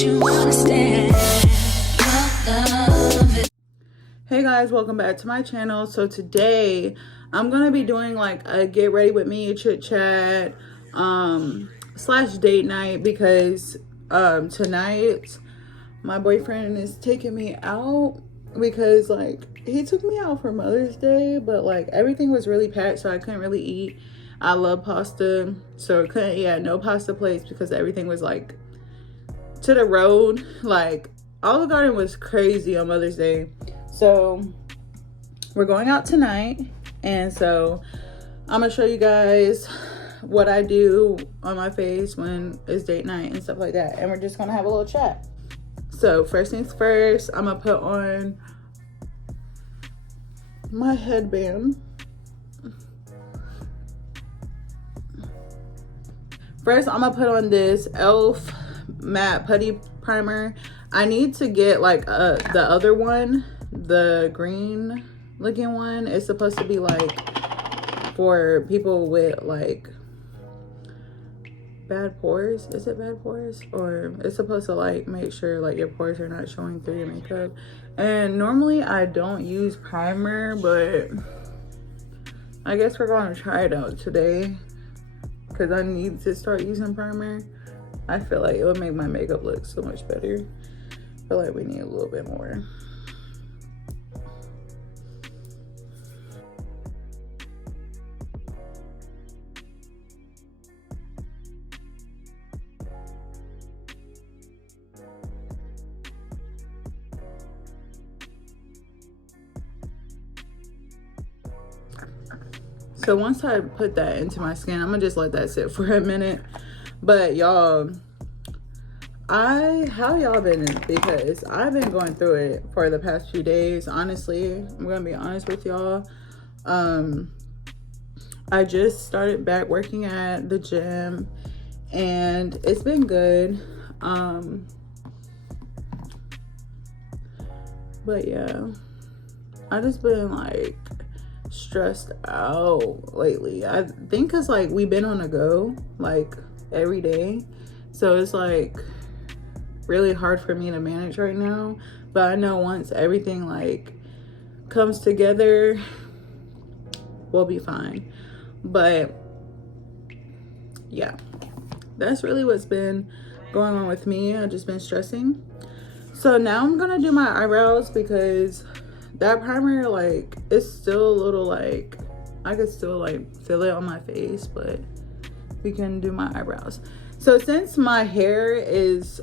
you understand. Your love is. Hey guys, welcome back to my channel. So today I'm gonna be doing like a get ready with me chit chat slash date night, because tonight my boyfriend is taking me out, because like he took me out for Mother's Day, but like everything was really packed, so I couldn't really eat. I love pasta, so I couldn't eat at no pasta place because everything was like to the road. Like Olive Garden was crazy on Mother's Day. So we're going out tonight, and so I'm gonna show you guys what I do on my face when it's date night and stuff like that, and we're just gonna have a little chat. So first things first, I'm gonna put on my headband. First, I'm gonna put on this e.l.f. matte putty primer. I need to get like the other one, the green looking one. It's supposed to be like for people with like bad pores. Is it bad pores? Or it's supposed to like make sure like your pores are not showing through your makeup. And normally I don't use primer, but I guess we're going to try it out today because I need to start using primer. I feel like it would make my makeup look so much better. I feel like we need a little bit more. So once I put that into my skin, I'm gonna just let that sit for a minute. But y'all, how y'all been? Because I've been going through it for the past few days. Honestly, I'm gonna be honest with y'all. I just started back working at the gym, and it's been good. But yeah, I just been like stressed out lately. I think because like we've been on a go like every day, so it's like really hard for me to manage right now. But I know once everything like comes together, we'll be fine. But yeah, that's really what's been going on with me. I've just been stressing. So now I'm gonna do my eyebrows, because that primer, like, it's still a little like, I could still like feel it on my face, but we can do my eyebrows. So since my hair is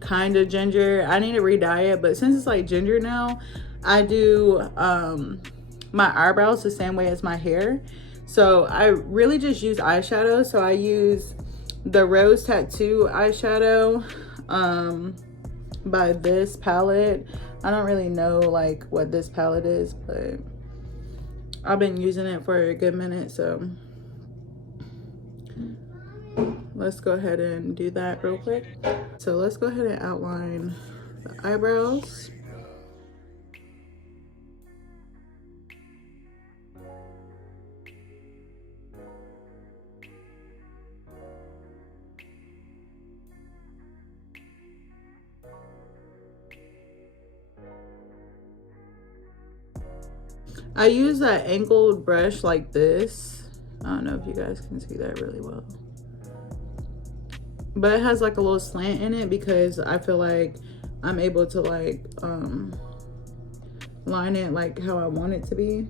kind of ginger, I need to re-dye it, but since it's like ginger now, I do my eyebrows the same way as my hair. So I really just use eyeshadow. So I use the Rose Tattoo eyeshadow by this palette. I don't really know like what this palette is, but I've been using it for a good minute. So let's go ahead and do that real quick. So let's go ahead and outline the eyebrows. I use that angled brush like this. I don't know if you guys can see that really well, but it has like a little slant in it because I feel like I'm able to like line it like how I want it to be.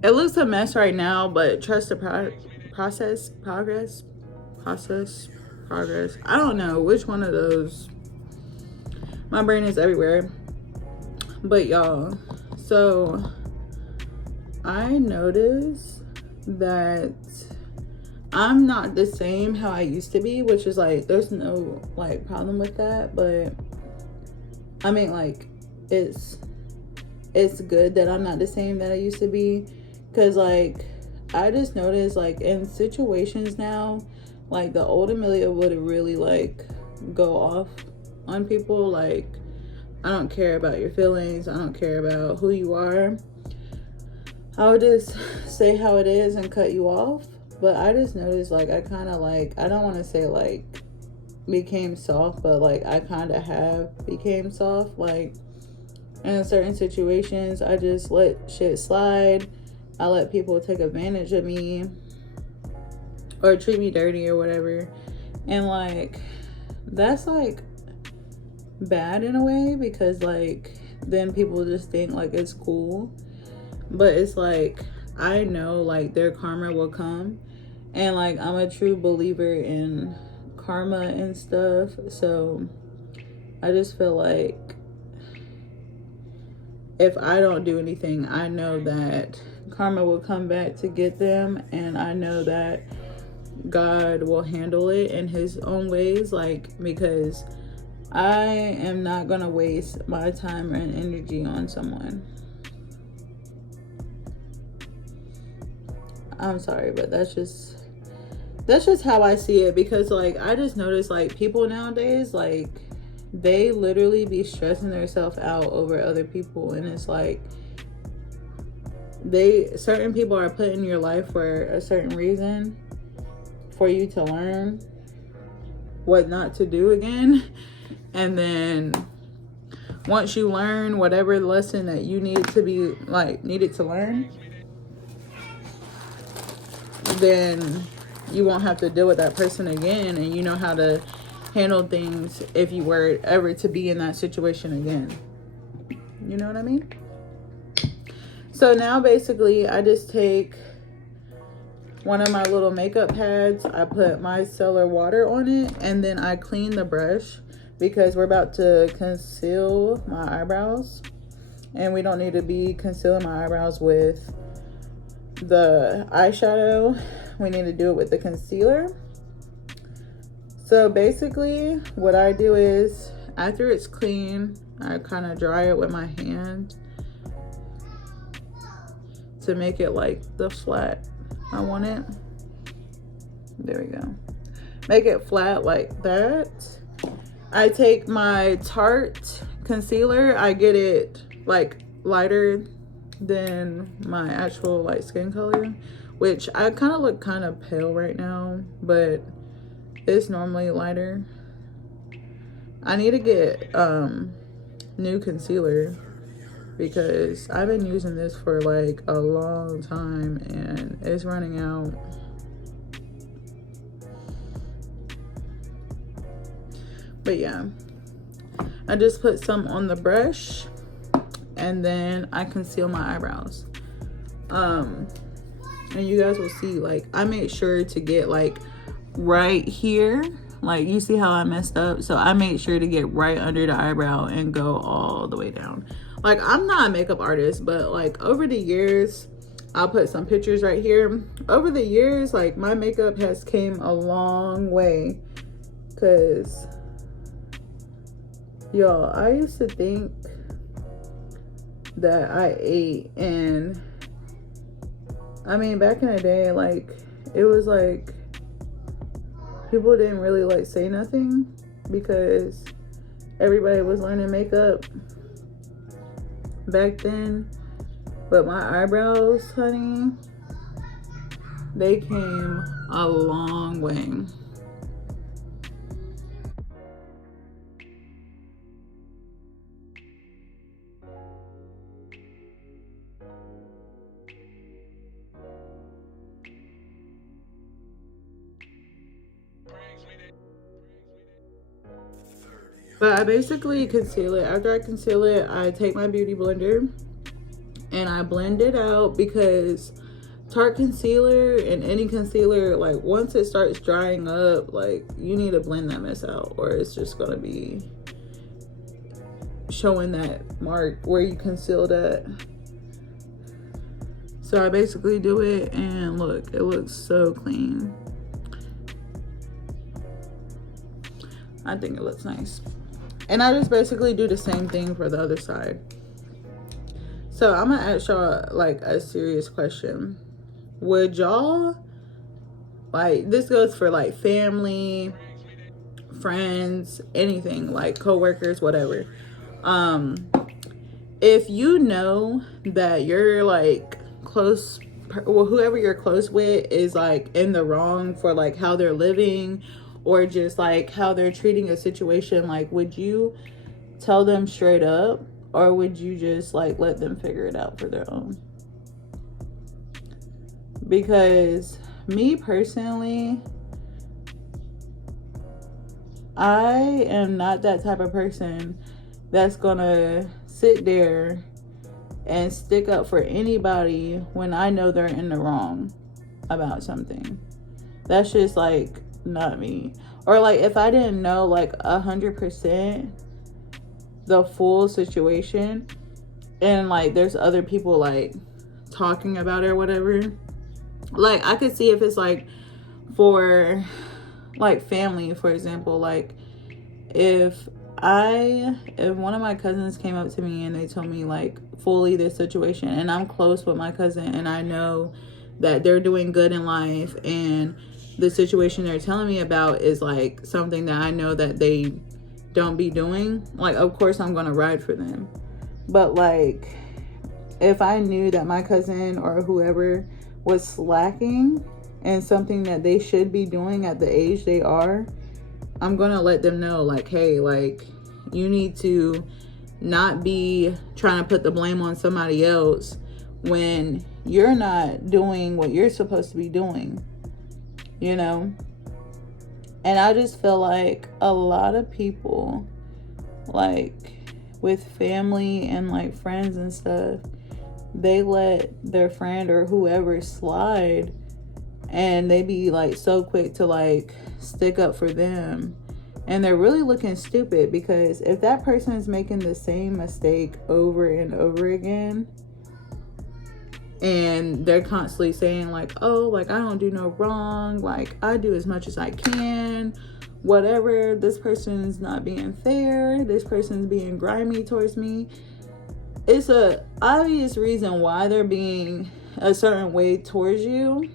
It looks a mess right now, but trust the progress. I don't know which one of those. My brain is everywhere. But y'all, so I noticed that I'm not the same how I used to be, which is like, there's no like problem with that, but I mean, like, it's good that I'm not the same that I used to be, because like I just noticed like in situations now, like the old Amelia would really like go off on people. Like, I don't care about your feelings, I don't care about who you are, I would just say how it is and cut you off. But I just noticed like I kind of like, I don't want to say like became soft, but like I kind of have became soft. Like, in certain situations, I just let shit slide. I let people take advantage of me or treat me dirty or whatever. And like, that's like bad in a way, because like then people just think like it's cool. But it's like, I know like their karma will come. And like, I'm a true believer in karma and stuff. So I just feel like if I don't do anything, I know that karma will come back to get them. And I know that God will handle it in his own ways. Like, because I am not going to waste my time and energy on someone. I'm sorry, but that's just how I see it. Because like, I just notice like people nowadays, like they literally be stressing themselves out over other people. And it's like, certain people are put in your life for a certain reason, for you to learn what not to do again. And then once you learn whatever lesson that you needed to learn, then you won't have to deal with that person again, and you know how to handle things if you were ever to be in that situation again. You know what I mean? So now basically I just take one of my little makeup pads, I put micellar water on it, and then I clean the brush, because we're about to conceal my eyebrows, and we don't need to be concealing my eyebrows with the eyeshadow. We need to do it with the concealer. So basically what I do is, after it's clean, I kind of dry it with my hand to make it like the flat I want it. There we go. Make it flat like that. I take my Tarte concealer, I get it like lighter than my actual like skin color, which I kind of look kind of pale right now, but it's normally lighter. I need to get new concealer, because I've been using this for like a long time and it's running out. But yeah, I just put some on the brush and then I conceal my eyebrows. And you guys will see, like, I made sure to get like right here. Like, you see how I messed up? So I made sure to get right under the eyebrow and go all the way down. Like, I'm not a makeup artist, but like over the years, I'll put some pictures right here. Over the years, like, my makeup has came a long way. Cause y'all, I used to think that I ate, and I mean, back in the day, like, it was like people didn't really like say nothing because everybody was learning makeup back then. But my eyebrows, honey, they came a long way. But I basically conceal it. After I conceal it, I take my beauty blender and I blend it out, because Tarte concealer and any concealer, like, once it starts drying up, like, you need to blend that mess out, or it's just gonna be showing that mark where you concealed at. So I basically do it, and look, it looks so clean. I think it looks nice. And I just basically do the same thing for the other side. So I'm gonna ask y'all like a serious question. Would y'all, like, this goes for like family, friends, anything, like coworkers, whatever. If you know that you're like close, well, whoever you're close with is like in the wrong for like how they're living or just like how they're treating a situation, like, would you tell them straight up, or would you just like let them figure it out for their own? Because me personally, I am not that type of person that's gonna sit there and stick up for anybody when I know they're in the wrong about something. That's just like not me. Or like if I didn't know like 100% the full situation, and like there's other people like talking about it or whatever, like I could see if it's like for like family, for example, like if one of my cousins came up to me and they told me like fully this situation, and I'm close with my cousin and I know that they're doing good in life, and the situation they're telling me about is like something that I know that they don't be doing, like of course I'm gonna ride for them. But like if I knew that my cousin or whoever was slacking in something that they should be doing at the age they are, I'm gonna let them know, like, hey, like, you need to not be trying to put the blame on somebody else when you're not doing what you're supposed to be doing, you know? And I just feel like a lot of people, like, with family and, like, friends and stuff, they let their friend or whoever slide, and they be, like, so quick to, like, stick up for them, and they're really looking stupid, because if that person is making the same mistake over and over again, and they're constantly saying like, oh, like, I don't do no wrong, like, I do as much as I can, whatever, this person's not being fair, this person's being grimy towards me, it's a obvious reason why they're being a certain way towards you,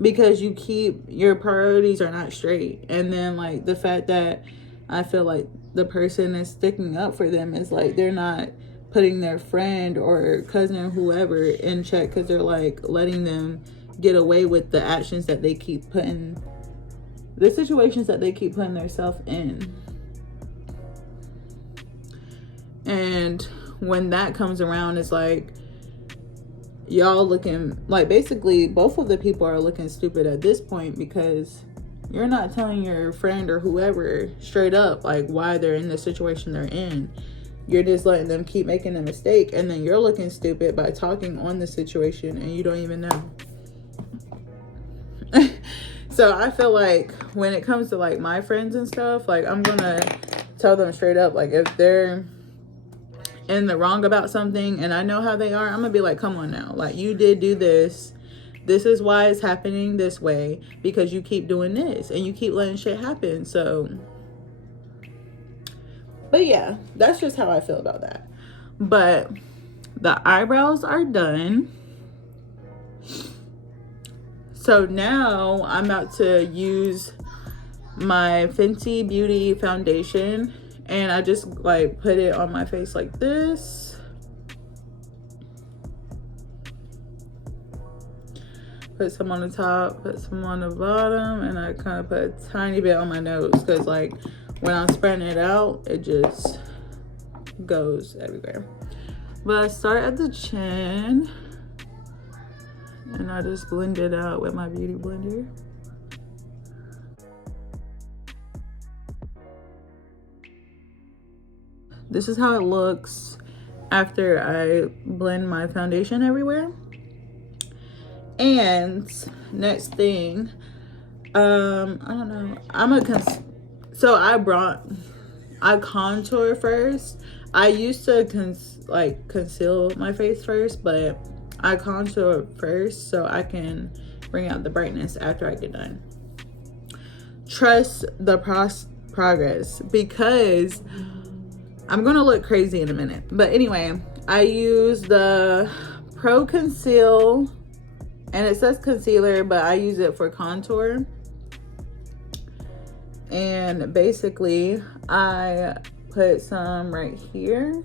because your priorities are not straight. And then like the fact that I feel like the person is sticking up for them is like they're not putting their friend or cousin or whoever in check, because they're like letting them get away with the actions that they keep putting, the situations that they keep putting themselves in. And when that comes around, it's like y'all looking like, basically both of the people are looking stupid at this point, because you're not telling your friend or whoever straight up like why they're in the situation they're in. You're just letting them keep making a mistake, and then you're looking stupid by talking on the situation and you don't even know. So I feel like when it comes to like my friends and stuff, like I'm gonna tell them straight up, like if they're in the wrong about something and I know how they are, I'm gonna be like, come on now, like, you did do this is why it's happening this way, because you keep doing this and you keep letting shit happen. So, but yeah, that's just how I feel about that. But the eyebrows are done, so now I'm about to use my Fenty Beauty foundation, and I just like put it on my face like this. Put some on the top, put some on the bottom, and I kind of put a tiny bit on my nose, because like when I'm spreading it out, it just goes everywhere. But I start at the chin, and I just blend it out with my beauty blender. This is how it looks after I blend my foundation everywhere. And next thing, I don't know, so I contour first. I used to conceal my face first, but I contour first so I can bring out the brightness after I get done. Trust the progress because I'm gonna look crazy in a minute. But anyway, I use the Pro Conceal, and it says concealer, but I use it for contour. And basically I put some right here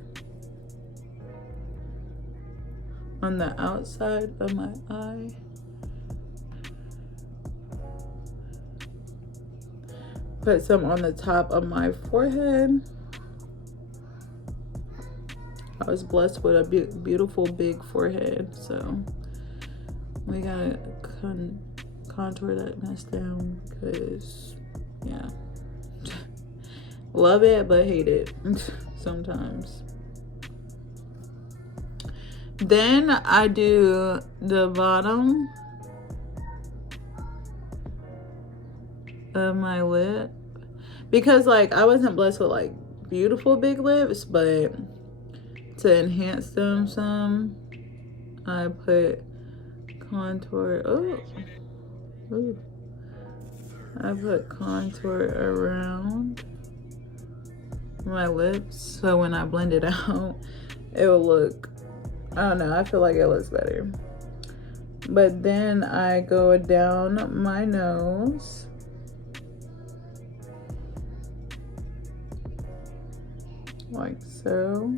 on the outside of my eye. Put some on the top of my forehead. I was blessed with a beautiful big forehead, so we gotta contour that mess down because, yeah. Love it, but hate it sometimes. Then I do the bottom of my lip because, like, I wasn't blessed with like beautiful big lips, but to enhance them some, I put contour. Ooh. I put contour around my lips, so when I blend it out, it will look, I don't know, I feel like it looks better. But then I go down my nose. Like so.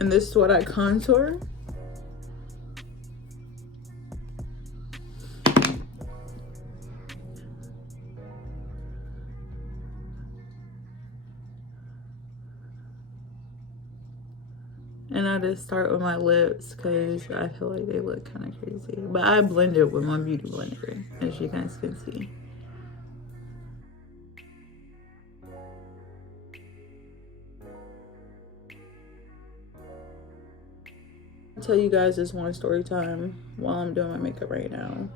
And this is what I contour. And I just start with my lips because I feel like they look kind of crazy. But I blend it with my beauty blender, as you guys can see. I'll tell you guys this one story time while I'm doing my makeup right now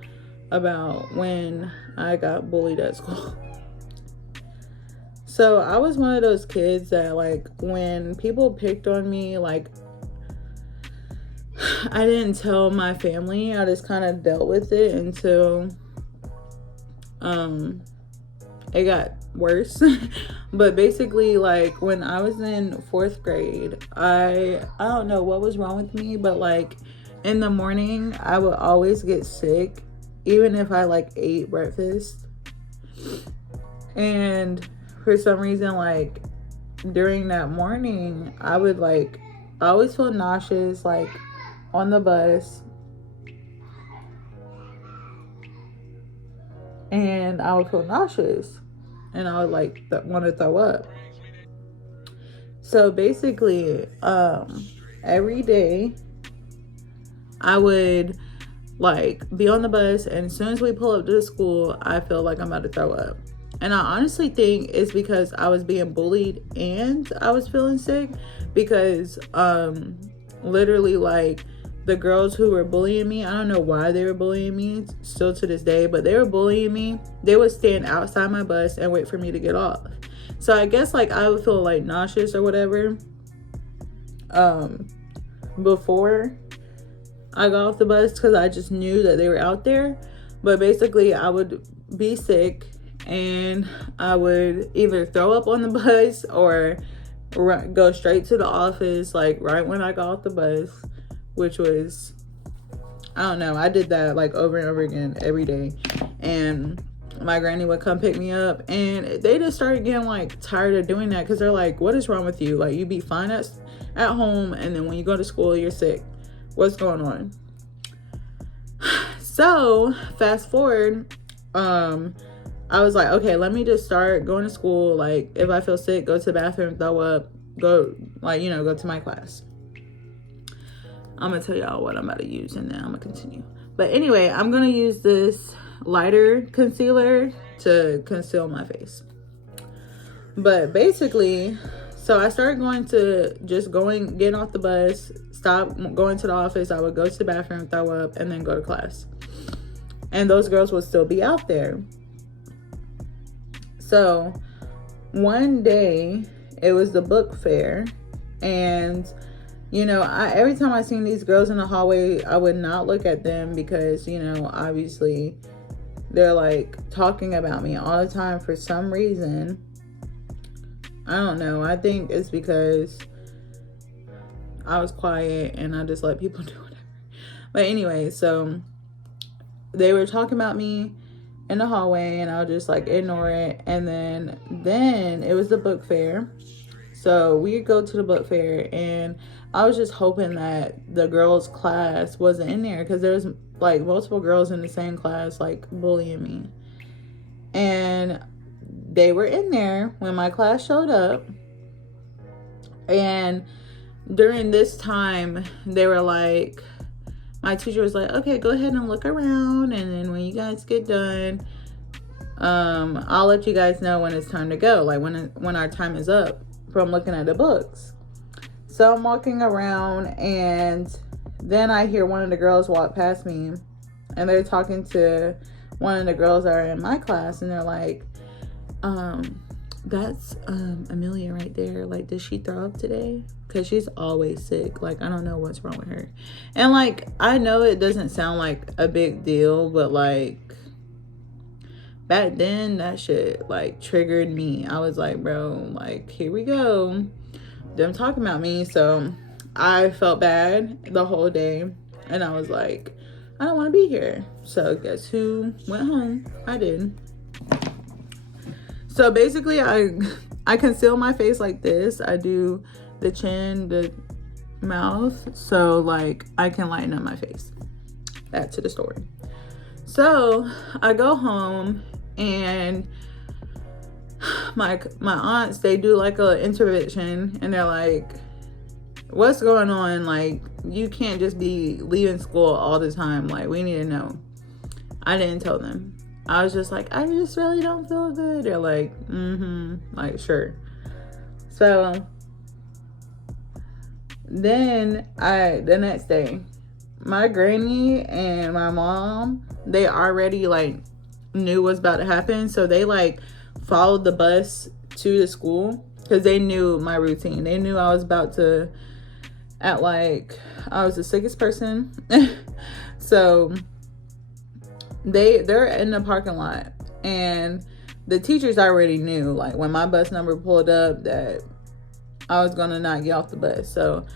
about when I got bullied at school. So I was one of those kids that, like, when people picked on me, like, I didn't tell my family. I just kind of dealt with it until it got worse. But basically, like, when I was in 4th grade, I don't know what was wrong with me, but like in the morning I would always get sick, even if I like ate breakfast. And for some reason, like during that morning, I always feel nauseous, like on the bus, and I would feel nauseous and I would like want to throw up. So basically, every day I would like be on the bus, and as soon as we pull up to the school, I feel like I'm about to throw up. And I honestly think it's because I was being bullied and I was feeling sick, because literally, like, the girls who were bullying me, I don't know why they were bullying me still to this day, but they were bullying me. They would stand outside my bus and wait for me to get off. So I guess like I would feel like nauseous or whatever before I got off the bus, because I just knew that they were out there. But basically I would be sick and I would either throw up on the bus or go straight to the office, like right when I got off the bus, which was, I don't know, I did that like over and over again every day. And my granny would come pick me up, and they just started getting like tired of doing that, because they're like, what is wrong with you? Like, you be fine at home, and then when you go to school you're sick. What's going on? So fast forward, I was like, okay, let me just start going to school. Like, if I feel sick, go to the bathroom, throw up, go, like, you know, go to my class. I'm gonna tell y'all what I'm about to use, and then I'm gonna continue. But anyway, I'm gonna use this lighter concealer to conceal my face. But basically, so I started getting off the bus, stop going to the office. I would go to the bathroom, throw up, and then go to class. And those girls would still be out there. So one day, it was the book fair, and you know, every time I seen these girls in the hallway, I would not look at them because, you know, obviously they're like talking about me all the time for some reason. I don't know. I think it's because I was quiet and I just let people do whatever. But anyway, so they were talking about me in the hallway and I'll just like ignore it. And then it was the book fair. So we go to the book fair and I was just hoping that the girls' class wasn't in there, because there's like multiple girls in the same class like bullying me. And they were in there when my class showed up. And during this time, they were like, my teacher was like, okay, go ahead and look around. And then when you guys get done, I'll let you guys know when it's time to go. Like when our time is up from looking at the books. So I'm walking around and then I hear one of the girls walk past me and they're talking to one of the girls that are in my class. And they're like, that's Amelia right there. Like, did she throw up today? Because she's always sick. Like, I don't know what's wrong with her. And like, I know it doesn't sound like a big deal, but like back then that shit like triggered me. I was like, bro, like, here we go, them talking about me. So I felt bad the whole day and I was like, I don't want to be here. So guess who went home? I did. So basically I conceal my face like this. I do the chin, the mouth, so like I can lighten up my face. Back to the story. So I go home and my aunts, they do like a intervention and they're like, what's going on? Like, you can't just be leaving school all the time. Like, we need to know. I didn't tell them. I was just like, I just really don't feel good. They're like, like, sure. So then the next day, my granny and my mom, they already like knew what's about to happen. So they like followed the bus to the school because they knew my routine. They knew I was about to act like I was the sickest person. So they're in the parking lot and the teachers already knew, like, when my bus number pulled up, that I was gonna not get off the bus. So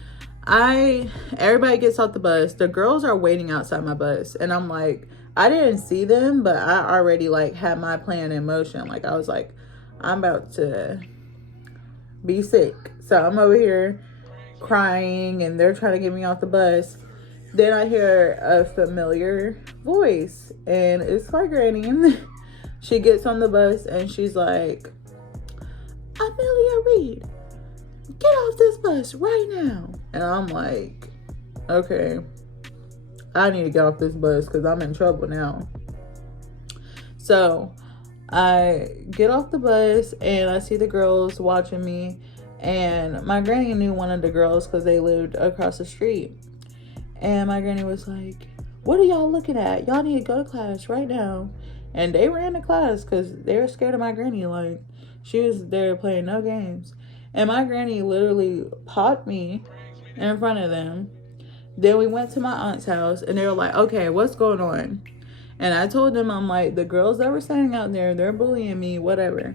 everybody gets off the bus. The girls are waiting outside my bus and I'm like, I didn't see them, but I already like had my plan in motion. Like, I was like, I'm about to be sick. So I'm over here crying and they're trying to get me off the bus. Then I hear a familiar voice and it's my granny. She gets on the bus and she's like, Amelia Reed, get off this bus right now. And I'm like, okay, I need to get off this bus because I'm in trouble now. So I get off the bus and I see the girls watching me. And my granny knew one of the girls because they lived across the street. And my granny was like, what are y'all looking at? Y'all need to go to class right now. And they ran to class because they were scared of my granny. Like, she was there playing no games. And my granny literally popped me in front of them. Then we went to my aunt's house and they were like, okay, what's going on? And I told them, I'm like, the girls that were standing out there, they're bullying me, whatever.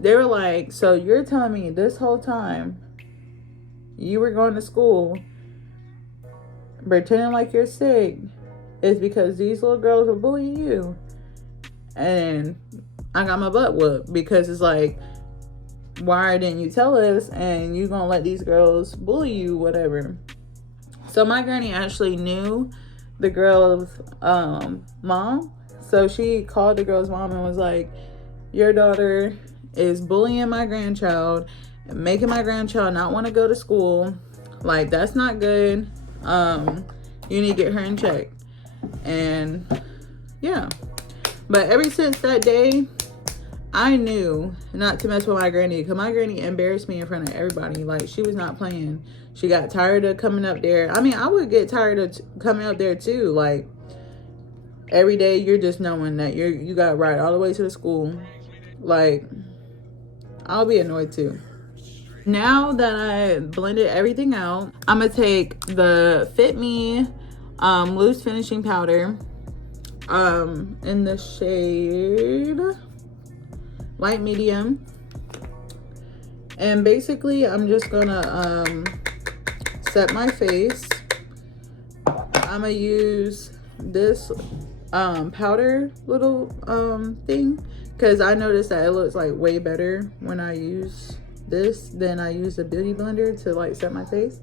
They were like, so you're telling me this whole time you were going to school pretending like you're sick is because these little girls were bullying you? And I got my butt whooped because it's like, why didn't you tell us? And you gonna let these girls bully you, whatever. So my granny actually knew the girl's mom. So she called the girl's mom and was like, your daughter is bullying my grandchild, making my grandchild not want to go to school. Like, that's not good. You need to get her in check. And yeah, but ever since that day, I knew not to mess with my granny, because my granny embarrassed me in front of everybody. Like, she was not playing. She got tired of coming up there. I mean, I would get tired of coming up there too. Like, every day you're just knowing that you got to ride all the way to the school. Like, I'll be annoyed too. Now that I blended everything out, I'm gonna take the Fit Me loose finishing powder. in the shade light medium. And basically I'm just gonna set my face. I'm gonna use this powder little thing, because I noticed that it looks like way better when I use this than I use a beauty blender to like set my face.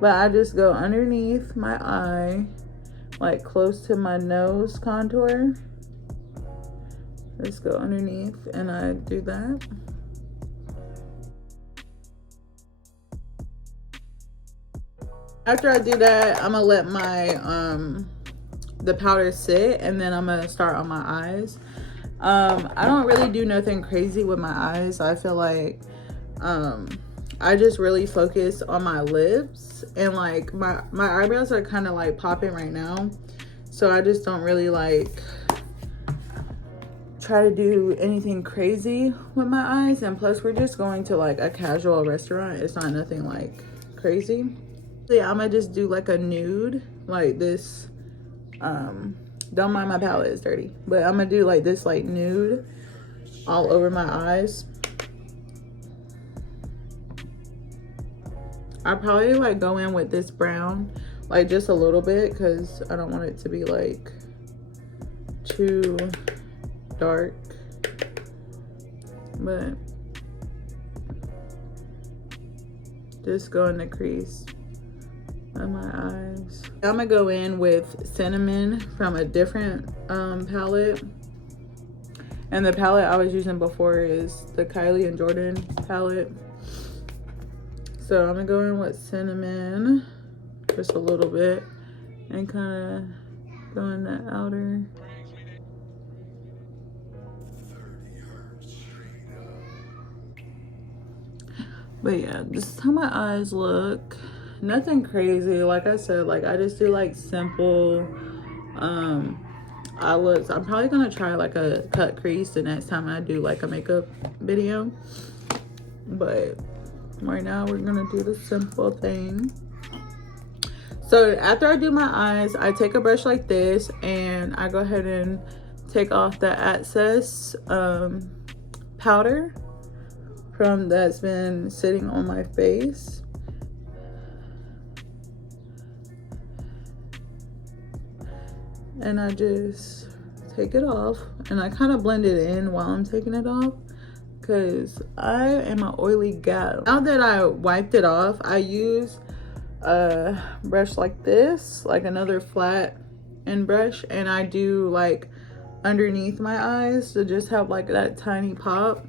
But I just go underneath my eye, like close to my nose contour. Just go underneath and I do that. After I do that, I'm gonna let my the powder sit, and then I'm gonna start on my eyes. I don't really do nothing crazy with my eyes. I feel like I just really focus on my lips, and like my eyebrows are kind of like popping right now, so I just don't really like try to do anything crazy with my eyes. And plus we're just going to like a casual restaurant. It's not nothing like crazy. Yeah, I'm gonna just do like a nude like this. Don't mind my palette is dirty, but I'm gonna do like this like nude all over my eyes. I probably like go in with this brown like just a little bit, because I don't want it to be like too dark. But just go in the crease of my eyes. I'm gonna go in with cinnamon from a different palette, and the palette I was using before is the Kylie and Jordan palette. So I'm gonna go in with cinnamon just a little bit and kind of go in the outer. But yeah, this is how my eyes look. Nothing crazy. Like I said, like I just do like simple eye looks. I'm probably gonna try like a cut crease the next time I do like a makeup video, but right now we're gonna do the simple thing. So after I do my eyes, I take a brush like this and I go ahead and take off the excess powder from that's been sitting on my face. And I just take it off, and I kind of blend it in while I'm taking it off, because I am an oily gal. Now that I wiped it off, I use a brush like this, like another flat end brush, and I do like underneath my eyes to just have like that tiny pop.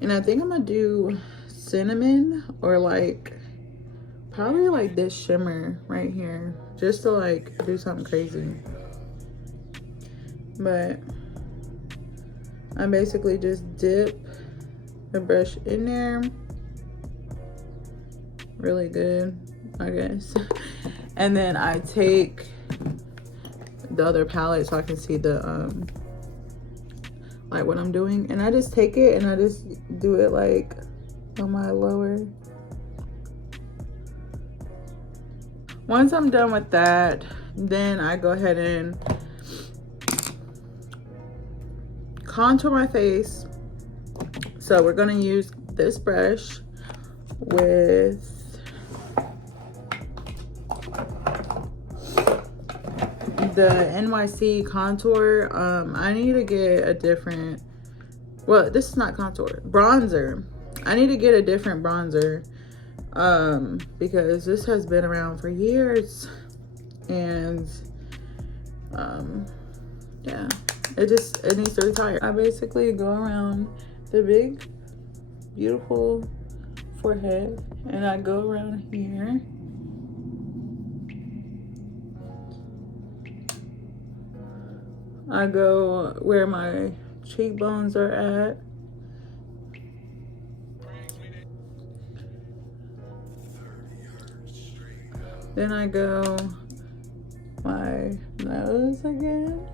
And I think I'm gonna do cinnamon, or like probably like this shimmer right here, just to like do something crazy. But I basically just dip the brush in there really good, I guess. And then I take the other palette so I can see the like what I'm doing, and I just take it and I just do it like on my lower. Once I'm done with that, then I go ahead and contour my face. So we're gonna use this brush with the NYC contour. I need to get a different, well, this is not contour, bronzer. I need to get a different bronzer because this has been around for years, and yeah, it needs to retire. I basically go around the big beautiful forehead, and I go around here. I go where my cheekbones are at. Then I go my nose again.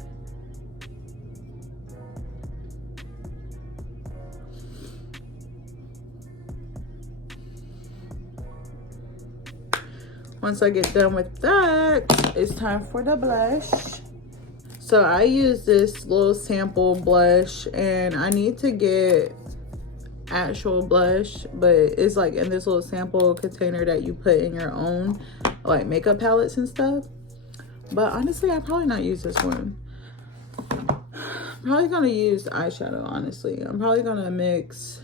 Once I get done with that, it's time for the blush. So So I use this little sample blush, and I need to get actual blush, but it's like in this little sample container that you put in your own like makeup palettes and stuff. But honestly, I'll probably not use this one. I'm probably gonna use eyeshadow. Honestly, I'm probably gonna mix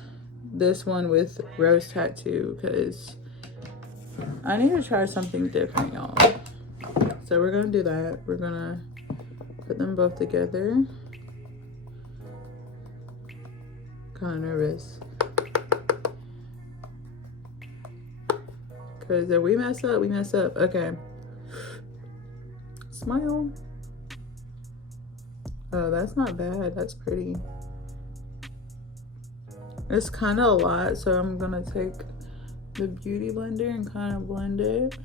this one with Rose Tattoo because I need to try something different, y'all. So we're gonna do that. We're gonna put them both together. Kind of nervous because if we mess up, we mess up. Okay. Smile. Oh, that's not bad. That's pretty. It's kind of a lot, so I'm gonna take the beauty blender and kind of blend it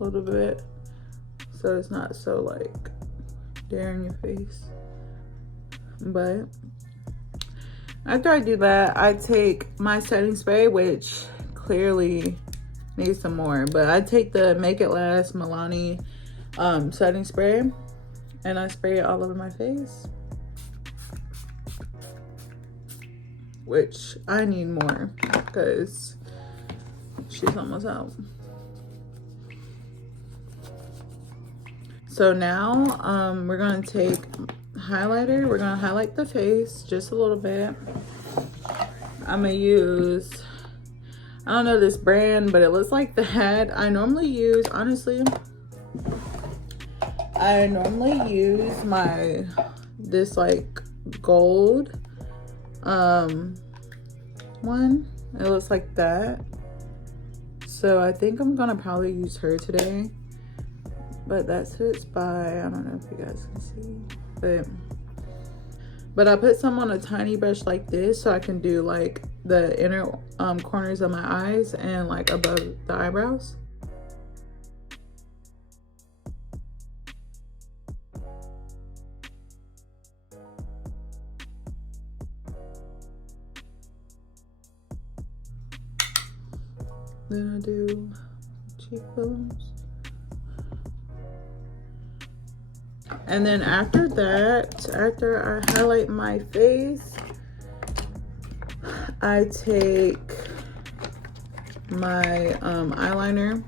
a little bit so it's not so like there in your face. But after I do that, I take my setting spray, which clearly needs some more, but I take the Make It Last Milani setting spray, and I spray it all over my face, which I need more because she's almost out. So now we're gonna take highlighter. We're gonna highlight the face just a little bit. I'm gonna use, I don't know this brand, but it looks like that. I normally use, honestly, I normally use this like gold one. It looks like that. So I think I'm gonna probably use her today. But that's who it's by. I don't know if you guys can see. But I put some on a tiny brush like this so I can do like the inner corners of my eyes and like above the eyebrows. Then I do cheekbones. And then after that, after I highlight my face, I take my eyeliner,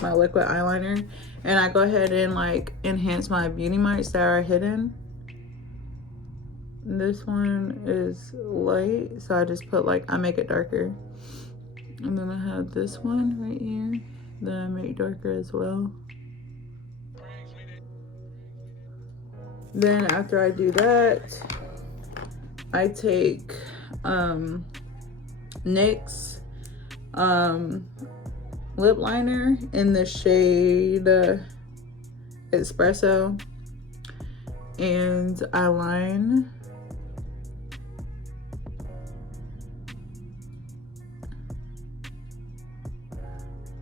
my liquid eyeliner, and I go ahead and like enhance my beauty marks that are hidden. This one is light, so I just put like, I make it darker. And then I have this one right here that I make darker as well. Then after I do that, I take NYX lip liner in the shade Espresso, and I line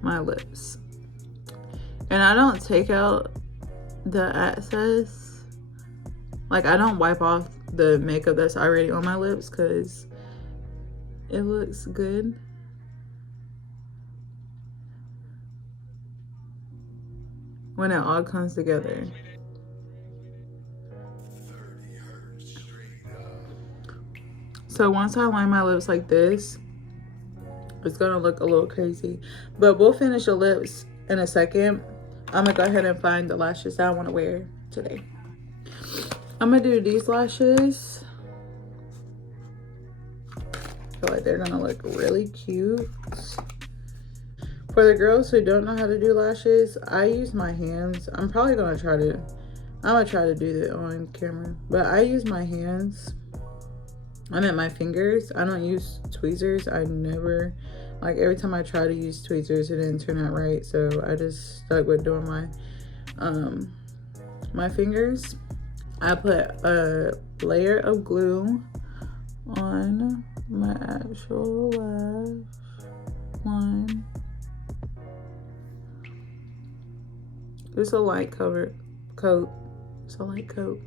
my lips. And I don't take out the excess. Like, I don't wipe off the makeup that's already on my lips because it looks good. When it all comes together. So once I line my lips like this, it's gonna look a little crazy. But we'll finish the lips in a second. I'm gonna go ahead and find the lashes that I wanna wear today. I'm gonna do these lashes. I feel like they're gonna look really cute. For the girls who don't know how to do lashes, I use my hands. I'm gonna try to do that on camera, but I use my hands. I meant my fingers. I don't use tweezers. I never, like every time I try to use tweezers, it didn't turn out right. So I just stuck with doing my fingers. I put a layer of glue on my actual lash line. It's a light coat. It's a light coat.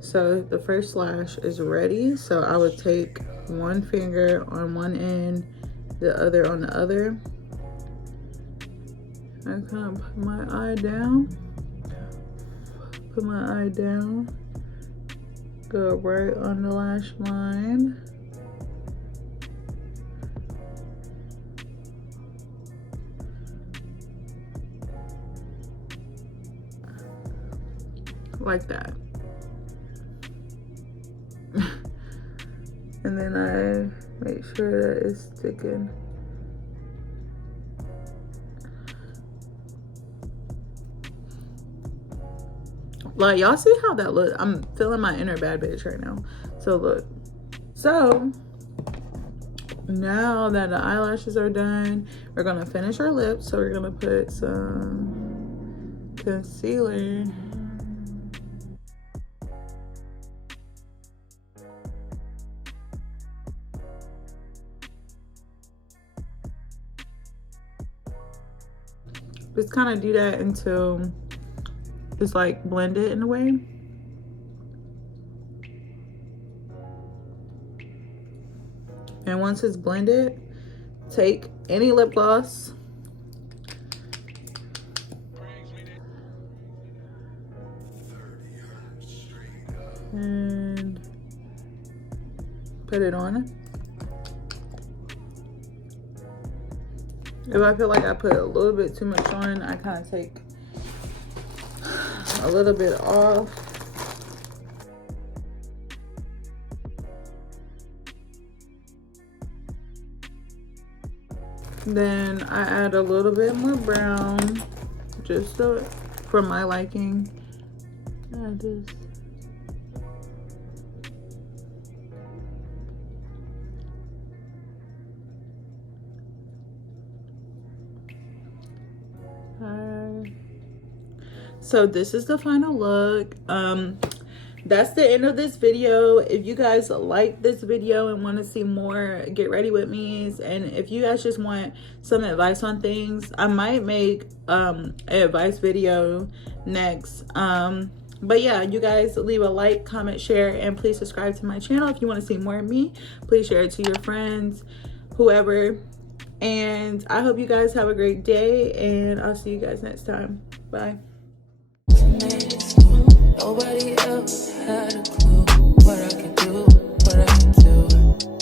So the first lash is ready. So I would take one finger on one end, the other on the other. I kind of put my eye down. Put my eye down. Go right on the lash line. Like that. And then I make sure that it's sticking. Like, y'all see how that look? I'm feeling my inner bad bitch right now. So look. So now that the eyelashes are done, we're gonna finish our lips. So we're gonna put some concealer. Just kind of do that until it's like blended in a way. And once it's blended, take any lip gloss and put it on. If I feel like I put a little bit too much on, I kind of take a little bit off. Then I add a little bit more brown, just so for my liking. Add this. So this is the final look. That's the end of this video. If you guys like this video and want to see more get ready with me's, and if you guys just want some advice on things, I might make an advice video next. But yeah, you guys leave a like, comment, share, and please subscribe to my channel. If you want to see more of me, please share it to your friends, whoever. And I hope you guys have a great day, and I'll see you guys next time. Bye. Nobody else had a clue what I could do, what I could do.